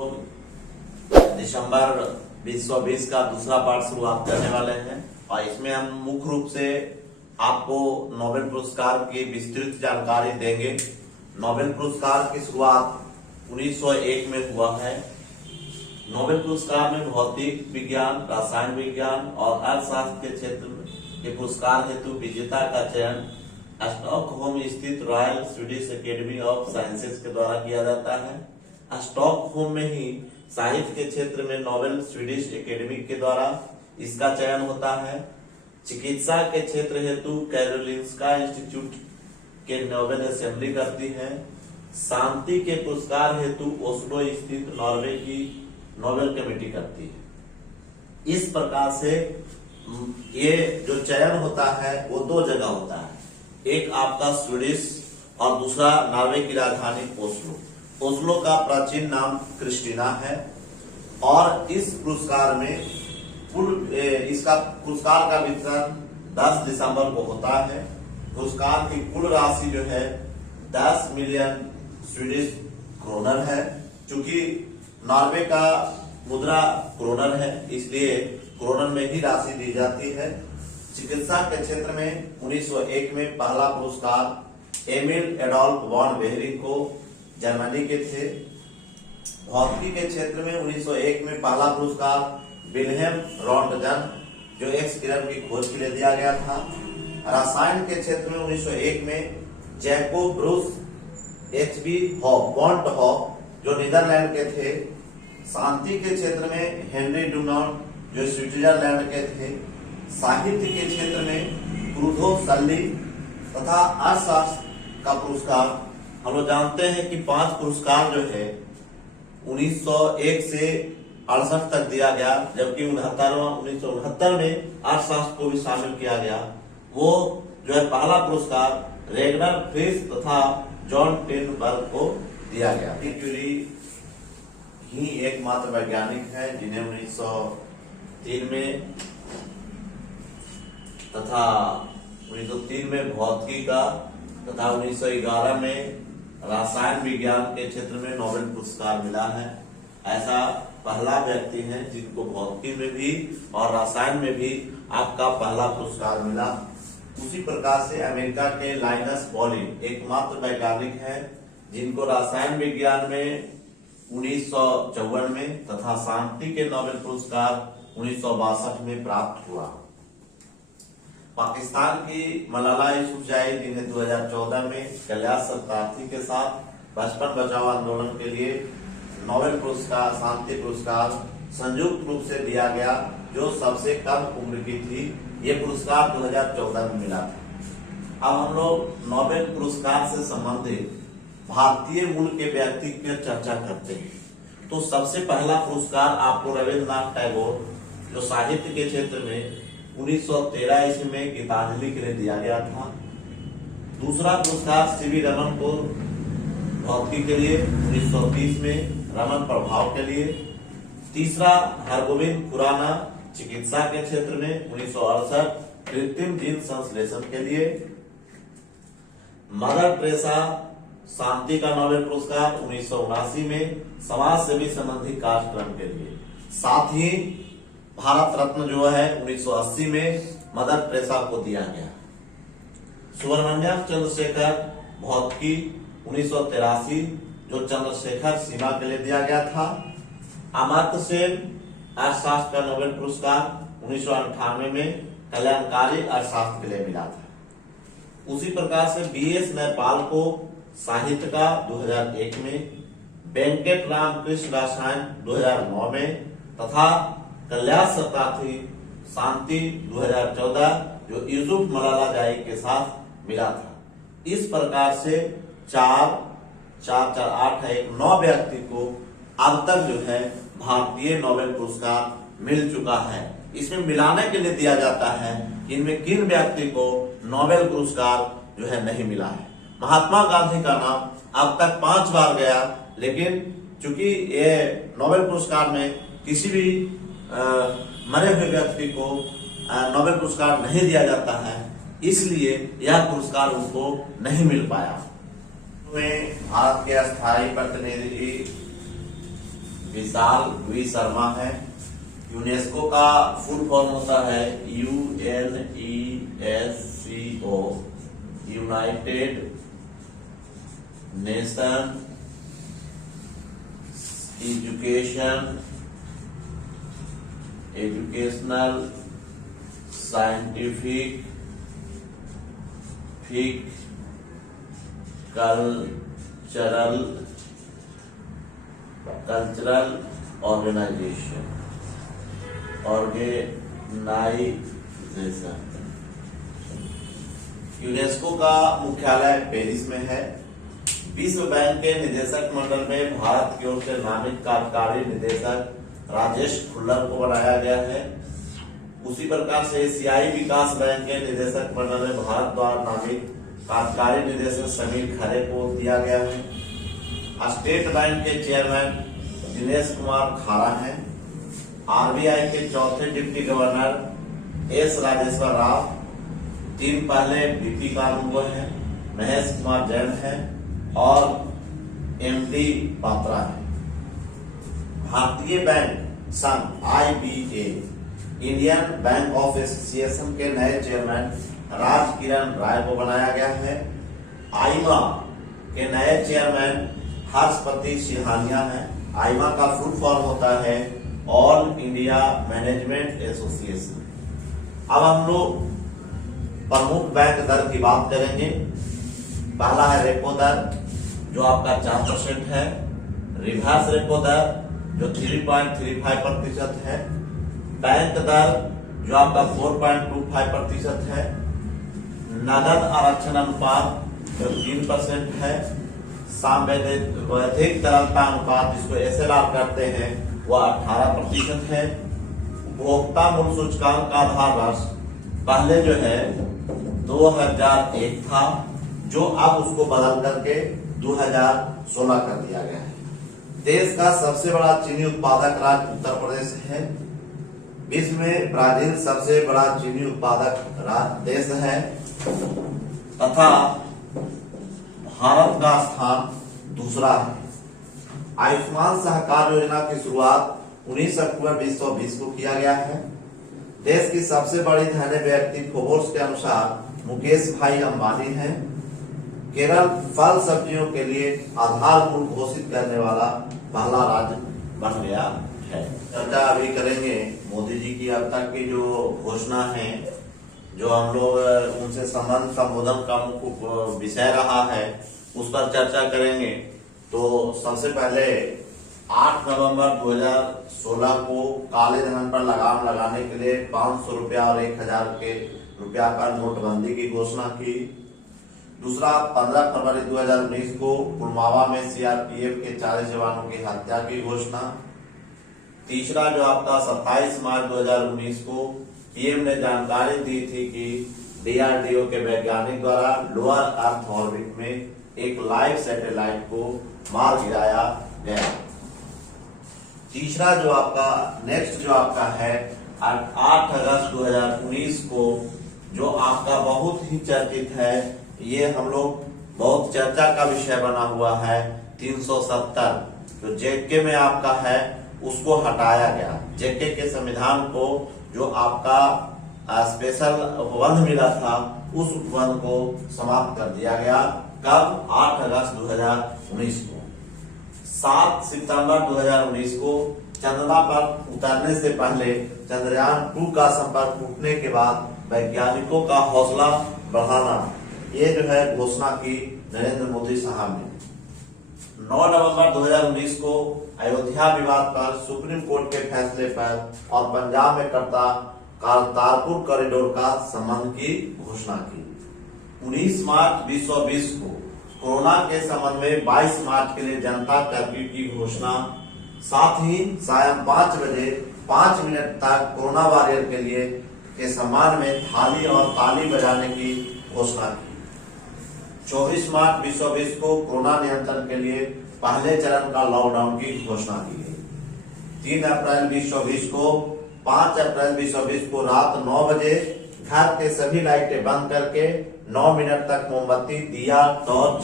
दिसंबर 2020 का दूसरा पार्ट शुरुआत करने वाले हैं और इसमें हम मुख्य रूप से आपको नोबेल पुरस्कार की विस्तृत जानकारी देंगे। नोबेल पुरस्कार की शुरुआत 1901 में हुआ है। नोबेल पुरस्कार में भौतिक विज्ञान, रसायन विज्ञान और अर्थशास्त्र के क्षेत्र के पुरस्कार हेतु विजेता का चयन स्टॉकहोम स्थित royal Swedish academy of sciences के द्वारा किया जाता है। स्टॉकहोम में ही साहित्य के क्षेत्र में नोबेल स्वीडिश एकेडमी के द्वारा इसका चयन होता है। चिकित्सा के क्षेत्र हेतु कैरोलिंस्का इंस्टीट्यूट के नोबेल असेंबली करती है। शांति के पुरस्कार हेतु ओस्लो स्थित नॉर्वे की नोबेल कमेटी करती है। इस प्रकार से ये जो चयन होता है वो दो जगह होता है, एक आपका स्वीडिश और दूसरा नॉर्वे की राजधानी ओस्लो। ओस्लो का प्राचीन नाम क्रिस्टीना है और इस पुरस्कार में इसका पुरस्कार का वितरण 10 दिसंबर को होता है। पुरस्कार की कुल राशि जो है 10 मिलियन स्वीडिश क्रोनर है। चूंकि नॉर्वे का मुद्रा क्रोनर है इसलिए क्रोनर में ही राशि दी जाती है। चिकित्सा के क्षेत्र में 1901 में पहला पुरस्कार एमिल एडोल्फ वॉन बेहरिंग को जर्मनी के थे। भौतिकी के क्षेत्र में 1901 में पहला पुरस्कार विल्हेम रॉन्टगन जो एक्स किरण की खोज के लिए दिया गया था। रसायन के क्षेत्र में 1901 में Jacob Bruce HB Bont Hoff जो नीदरलैंड के थे। शांति के क्षेत्र में हेनरी डुनॉन जो स्विट्जरलैंड के थे। साहित्य के क्षेत्र में क्रूधो सल्ली तथा अर्थशास्त्र का पुरस्कार हम लोग जानते हैं कि 5 पुरस्कार जो है 1901 से 68 तक दिया गया, जबकि 1969 में अर्थशास्त्र को भी शामिल किया गया। वो जो है पहला पुरस्कार रेगनर फ्रिस तथा जॉन टेनबर्ग को दिया गया। क्यूरी ही एकमात्र वैज्ञानिक है जिन्हें 1903 में तथा 1903 में भौतिकी का तथा 1911 में रसायन विज्ञान के क्षेत्र में नोबेल पुरस्कार मिला है। ऐसा पहला व्यक्ति है जिनको भौतिकी में भी और रसायन में भी आपका पहला पुरस्कार मिला। उसी प्रकार से अमेरिका के लाइनस पॉलिन एकमात्र वैज्ञानिक है जिनको रसायन विज्ञान में 1954 में तथा शांति के नोबेल पुरस्कार 1962 में प्राप्त हुआ। पाकिस्तान की मलाला यूसुफजई जिन्हें 2014 में कैलाश सत्यार्थी के साथ बचपन बचाओ आंदोलन के लिए नोबेल पुरस्कार शांति पुरस्कार संयुक्त रूप से दिया गया, जो सबसे कम उम्र की थी। ये पुरस्कार 2014 में मिला था। अब हम लोग नोबेल पुरस्कार से संबंधित भारतीय मूल के व्यक्ति की चर्चा करते हैं। तो सबसे पहला पुरस्कार आपको रविन्द्रनाथ टैगोर जो साहित्य के क्षेत्र में 1913 ईस्वी में गीतांजलि के लिए दिया गया था। दूसरा पुरस्कार सीवी रमन को भौतिकी के लिए 1930 में रमन प्रभाव के लिए। तीसरा हरगोविंद खुराना चिकित्सा के क्षेत्र में 1968 कृत्रिम जीन संश्लेषण के लिए। मदर टेरेसा शांति का नोबेल पुरस्कार 1979 में समाज सेवी संबंधी कार्यक्रम के लिए। साथ ही भारत रत्न जो है 1980 में मदर टेरेसा को दिया गया। सुब्रमण्यम चंद्रशेखर भौतिकी 1983 जो चंद्रशेखर सीमा के लिए दिया गया था। अमर्त्य सेन अर्थशास्त्र का नोबेल पुरस्कार 1998 में कल्याणकारी अर्थशास्त्र के लिए मिला था। उसी प्रकार से BS नेपाल को साहित्य का 2001 में, वेंकट राम कृष्ण रसायन 2009 में तथा कैलाश सत्यार्थी शांति 2014 जो यूसुफ मलाला जाई के साथ मिला था। इस प्रकार से 9 व्यक्ति को अब तक जो है भारतीय नोबेल पुरस्कार मिल चुका है। इसमें मिलाने के लिए दिया जाता है कि इनमें किन व्यक्ति को नोबेल पुरस्कार जो है नहीं मिला है। महात्मा गांधी का नाम अब तक 5 बार गया, लेकिन चूंकि ये नोबेल पुरस्कार में किसी भी मरे हुए व्यक्ति को नोबेल पुरस्कार नहीं दिया जाता है, इसलिए यह पुरस्कार उनको नहीं मिल पाया। भारत के अस्थायी प्रतिनिधि विशाल वी शर्मा है। यूनेस्को का फुल फॉर्म होता है UNESCO, United Nation Educational Scientific Cultural Organisation. UNESCO का मुख्यालय पेरिस में है। विश्व बैंक के निदेशक मंडल में भारत की ओर से नामित कार्यकारी निदेशक राजेश खुल्लर को बनाया गया है। उसी प्रकार से एशियाई विकास बैंक के निदेशक मंडल में भारत द्वारा नामित कार्यकारी निदेशक समीर खरे को दिया गया है। स्टेट बैंक के चेयरमैन दिनेश कुमार खारा हैं। आरबीआई के चौथे deputy governor S Rajeshwar Rao. 3 पहले बीपी कानूनगो हैं, महेश कुमार जैन है और एमडी पात्रा है। भारतीय बैंक संघ IBA, Indian bank of association के नए चेयरमैन राज किरण राय को बनाया गया है। आईमा के नए चेयरमैन हर्षपति सिंहानिया है। आईमा का फुल फॉर्म होता है ऑल इंडिया मैनेजमेंट एसोसिएशन। अब हम लोग प्रमुख बैंक दर की बात करेंगे। पहला है रेपो दर जो आपका 4% है। रिवर्स रेपो दर जो 3.35% है। बैंक दर जो आपका 4.25% है। नगद आरक्षण अनुपात जो 3% है। सांवैधिक तरलता अनुपात जिसको SLR करते हैं वह 18% है। उपभोक्ता मूल्य सूचकांक का आधार वर्ष पहले जो है 2001 था, जो अब उसको बदल करके 2016 कर दिया गया है। देश का सबसे बड़ा चीनी उत्पादक राज्य उत्तर प्रदेश है। विश्व में ब्राजील सबसे बड़ा चीनी उत्पादक देश है तथा भारत का स्थान दूसरा है। आयुष्मान सहकार योजना की शुरुआत 19 अक्टूबर 2020 को किया गया है। देश की सबसे बड़ी धनी व्यक्ति फोर्ब्स के अनुसार मुकेश भाई अंबानी हैं। केरल फल सब्जियों के लिए आधार मूल्य घोषित करने वाला पहला राज्य बन गया है। चर्चा अभी करेंगे मोदी जी की अब तक की जो घोषणा है, जो हम लोग उनसे संबोधन का मुख्य विषय रहा है, उस पर चर्चा करेंगे। तो सबसे पहले 8 नवंबर 2016 को काले धन पर लगाम लगाने के लिए 500 रुपया और 1000 के रुपया पर नोटबंदी की घोषणा की। दूसरा 15 फरवरी 2019 को पुलवामा में CRPF के 40 जवानों की हत्या की घोषणा। तीसरा जो आपका 27 मार्च 2019 को PM ने जानकारी दी थी कि DRDO के वैज्ञानिक द्वारा लोअर अर्थ ऑर्बिट में एक लाइव सैटेलाइट को मार गिराया गया। तीसरा जो आपका नेक्स्ट जो आपका है 8 अगस्त 2019 को जो आपका बहुत ही चर्चित है, ये हम लोग बहुत चर्चा का विषय बना हुआ है 370 जो JK में आपका है उसको हटाया गया। JK के संविधान को जो आपका स्पेशल वन मिला था उस वन को समाप्त कर दिया गया। कब? 8 अगस्त 2019 को। 7 सितंबर 2019 को चंद्रमा पर उतरने से पहले चंद्रयान 2 का संपर्क टूटने के बाद वैज्ञानिकों का हौसला बढ़ाना, ये जो है घोषणा की नरेंद्र मोदी साहब ने। 9 नवंबर 2019 को अयोध्या विवाद पर सुप्रीम कोर्ट के फैसले पर और पंजाब में करतारपुर कॉरिडोर का संबंध की घोषणा की। 19 मार्च 2020 को कोरोना के संबंध में 22 मार्च के लिए जनता कर्फ्यू की घोषणा। साथ ही सायं 5 बजे 5 मिनट तक कोरोना वॉरियर के लिए के सम्मान में थाली और ताली बजाने की घोषणा की। 24 मार्च 2020 को कोरोना नियंत्रण के लिए पहले चरण का लॉकडाउन की घोषणा की गई। 3 अप्रैल 2020 को 5 अप्रैल 2020 को रात 9 बजे घर के सभी लाइटें बंद करके 9 मिनट तक मोमबत्ती, दिया, टॉर्च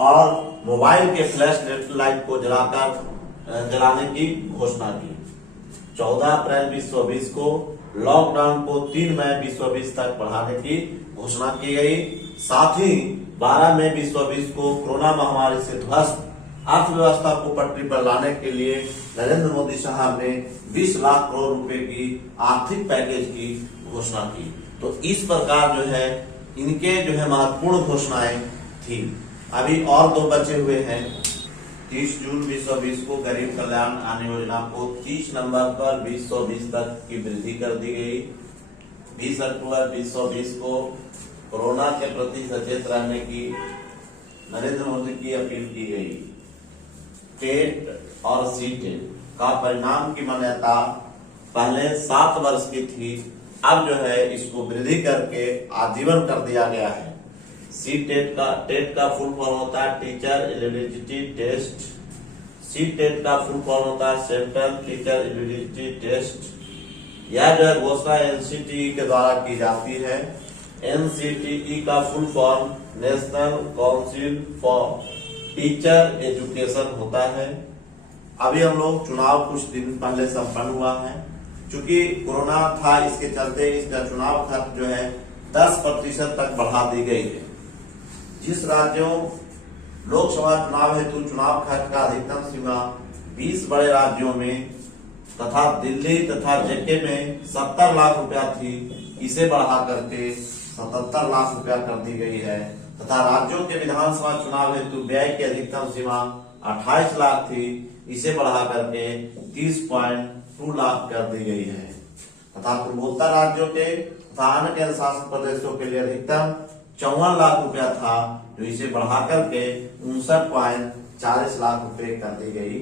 और मोबाइल के फ्लैश लाइट को जलाकर जलाने की घोषणा की। 14 अप्रैल 2020 को लॉकडाउन को 3 मई 2020 तक बढ़ाने की घोषणा की गई। साथ ही 12 मई 2020 को कोरोना महामारी से ध्वस्त अर्थव्यवस्था को पटरी पर लाने के लिए नरेंद्र मोदी साहब ने 20 लाख करोड़ रुपए की आर्थिक पैकेज की घोषणा की। तो इस प्रकार जो है इनके जो है महत्वपूर्ण घोषणाएं थी। अभी और 2 बचे हुए हैं। 30 जून 2020 को गरीब कल्याण अन्न योजना को 30 नवंबर पर 2020 तक की वृद्धि कर दी गई। 20 अक्टूबर 2020 को कोरोना के प्रति सचेत रहने की नरेंद्र मोदी की अपील की गई। टेट और सी टेट का परिणाम की मान्यता पहले 7 वर्ष की थी, अब जो है इसको वृद्धि करके आजीवन कर दिया गया है। सी टेट का फुल फॉर्म होता है teacher eligibility test. C TET का फुल फॉर्म होता है सेंट्रल टीचर एलिजिबिलिटी टेस्ट। यह जो है घोषणा एनसीटीई के द्वारा की जाती है। एनसीटीई का full form national council for teacher education होता है। अभी हम लोग चुनाव कुछ दिन पहले संपन्न हुआ है। चूंकि कोरोना था, इसके चलते इसका चुनाव खर्च जो है 10% तक बढ़ा दी गई है। जिस राज्यों लोकसभा चुनाव हेतु चुनाव खर्च का अधिकतम सीमा 20 बड़े राज्यों में तथा दिल्ली तथा जेके में 70 लाख रुपया थी, इसे बढ़ा करके 77 लाख रुपया कर दी गई है। तथा राज्यों के विधानसभा चुनाव हेतु व्यय की अधिकतम सीमा 28 लाख थी, इसे बढ़ा करके 30.2 लाख कर दी गई है। तथा पूर्वोत्तर राज्यों के तथा अन्य केंद्र शासित प्रदेशों के लिए अधिकतम 54 लाख रुपया था, जो इसे बढ़ा करके 59.40 लाख रुपए कर दी गई